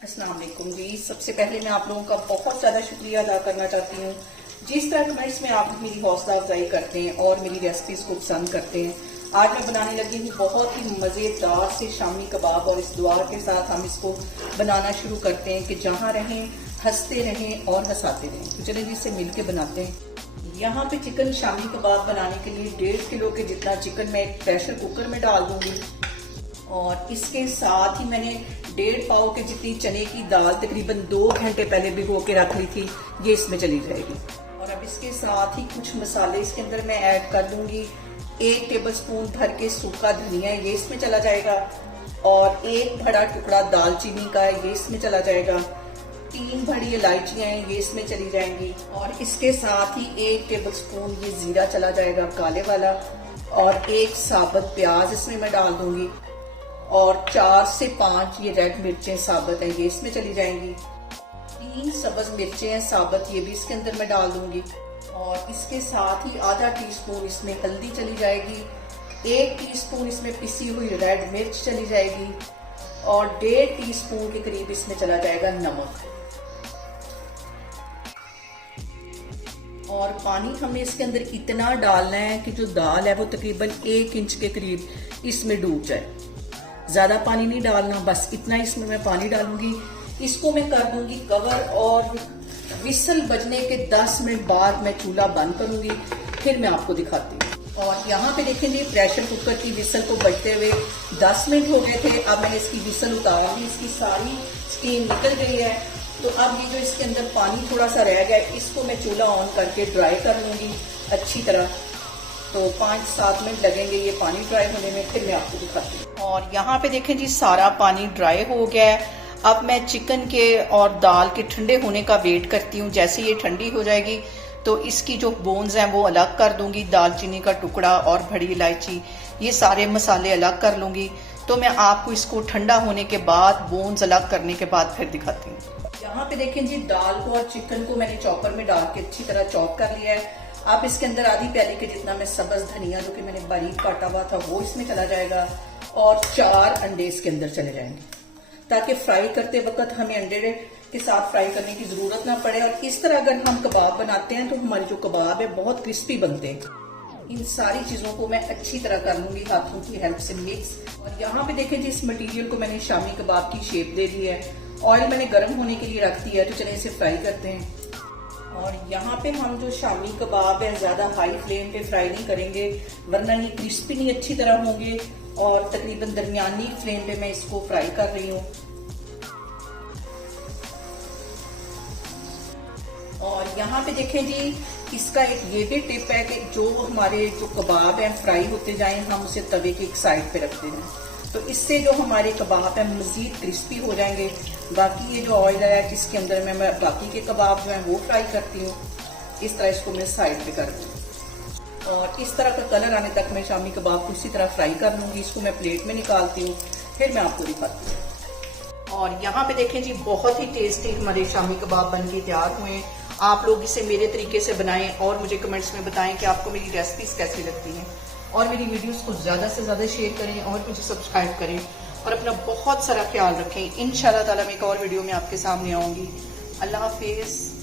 अस्सलाम वालेकुम जी। सबसे पहले मैं आप लोगों का बहुत ज़्यादा शुक्रिया अदा करना चाहती हूँ। जिस तरह कमेंट्स में आप मेरी हौसला अफजाई करते हैं और मेरी रेसिपीज़ को पसंद करते हैं। आज मैं बनाने लगी हूँ बहुत ही मज़ेदार से शामी कबाब और इस दुआ के साथ हम इसको बनाना शुरू करते हैं कि जहाँ रहें हंसते रहें और हंसाते रहें। तो चलिए इसे मिल के बनाते हैं। यहाँ पे चिकन शामी कबाब बनाने के लिए 1.5 किलो के जितना चिकन मैं एक प्रेशर कुकर में डाल दूंगी और इसके साथ ही मैंने 1.5 पाव के जितनी चने की दाल तकरीबन 2 घंटे पहले भिगो के रख ली थी, ये इसमें चली जाएगी। और अब इसके साथ ही कुछ मसाले इसके अंदर मैं ऐड कर दूंगी। 1 टेबलस्पून भर के सूखा धनिया ये इसमें चला जाएगा और 1 बड़ा टुकड़ा दालचीनी का ये इसमें चला जाएगा। 3 बड़ी इलायचियां ये इसमें चली जाएंगी और इसके साथ ही 1 टेबलस्पून ये जीरा चला जाएगा काले वाला और 1 साबुत प्याज इसमें मैं डाल दूंगी और 4 से 5 ये रेड मिर्चें साबुत हैं ये इसमें चली जाएंगी। 3 सब्ज मिर्चें हैं साबुत ये भी इसके अंदर मैं डाल दूंगी और इसके साथ ही आधा टीस्पून इसमें हल्दी चली जाएगी। 1 टीस्पून इसमें पिसी हुई रेड मिर्च चली जाएगी और 1.5 टीस्पून के करीब इसमें चला जाएगा नमक। और पानी हमने इसके अंदर इतना डालना है कि जो दाल है वो तकरीबन 1 इंच के करीब इसमें डूब जाए। ज्यादा पानी नहीं डालना, बस इतना इसमें मैं पानी डालूंगी। इसको मैं कर दूंगी कवर और विसल बजने के 10 मिनट बाद मैं चूल्हा बंद करूंगी, फिर मैं आपको दिखाती हूँ। और यहाँ पे देखें जी प्रेशर कुकर की विसल को बजते हुए 10 मिनट हो गए थे। अब मैंने इसकी विसल उतार ली, इसकी सारी स्टीम निकल गई है। तो अब ये जो इसके अंदर पानी थोड़ा सा रह गया इसको मैं चूल्हा ऑन करके ड्राई कर लूंगी अच्छी तरह। तो 5-7 मिनट लगेंगे ये पानी ड्राई होने में, फिर मैं आपको दिखाती हूँ। और यहाँ पे देखें जी सारा पानी ड्राई हो गया है। अब मैं चिकन के और दाल के ठंडे होने का वेट करती हूँ। जैसे ये ठंडी हो जाएगी तो इसकी जो बोन्स हैं वो अलग कर दूंगी। दालचीनी का टुकड़ा और बड़ी इलायची ये सारे मसाले अलग कर लूंगी। तो मैं आपको इसको ठंडा होने के बाद बोन्स अलग करने के बाद फिर दिखाती हूँ। यहाँ पे देखें जी दाल को और चिकन को मैंने चॉपर में डाल के अच्छी तरह चॉप कर लिया है। अब इसके अंदर आधी प्याली के जितना मैं सब्ज धनिया जो कि मैंने बारीक काटा हुआ था वो इसमें चला जाएगा और 4 अंडे इसके अंदर चले जाएंगे ताकि फ्राई करते वक्त हमें अंडे के साथ फ्राई करने की जरूरत ना पड़े। और इस तरह अगर हम कबाब बनाते हैं तो हमारे जो कबाब है बहुत क्रिस्पी बनते हैं। इन सारी चीजों को मैं अच्छी तरह कर लूंगी हाथों की हेल्प से मिक्स। और यहाँ पे देखें जी इस मटेरियल को मैंने शामी कबाब की शेप दे दी है। ऑयल मैंने गर्म होने के लिए रख दिया है, तो चलिए इसे फ्राई करते हैं। और यहाँ पे हम जो शामी कबाब है ज्यादा हाई फ्लेम पे फ्राई नहीं करेंगे वरना ये क्रिस्पी नहीं अच्छी तरह होंगे। और तकरीबन दरमियानी फ्लेम पे मैं इसको फ्राई कर रही हूँ। और यहाँ पे देखें जी इसका एक ये भी टिप है कि जो हमारे जो कबाब हैं फ्राई होते जाएं हम उसे तवे की एक साइड पे रखते हैं, तो इससे जो हमारे कबाब हैं मजीद क्रिस्पी हो जाएंगे। बाकी ये जो ऑयल है जिसके अंदर मैं बाकी के कबाब जो हैं वो फ्राई करती हूँ, इस तरह इसको मैं साइड पे कर दूँ और इस तरह का कलर आने तक मैं शामी कबाब को इसी तरह फ्राई कर लूंगी। इसको मैं प्लेट में निकालती हूँ, फिर मैं आपको दिखाती हूँ। और यहाँ पे देखें जी बहुत ही टेस्टी हमारे शामी कबाब बन के तैयार हुए हैं। आप लोग इसे मेरे तरीके से बनाएं और मुझे कमेंट्स में बताएं कि आपको मेरी रेसिपीज कैसी लगती हैं। और मेरी वीडियोस को ज़्यादा से ज़्यादा शेयर करें और मुझे सब्सक्राइब करें और अपना बहुत सारा ख्याल रखें। इंशाल्लाह ताला मैं एक और वीडियो में आपके सामने आऊँगी। अल्लाह हाफिज़।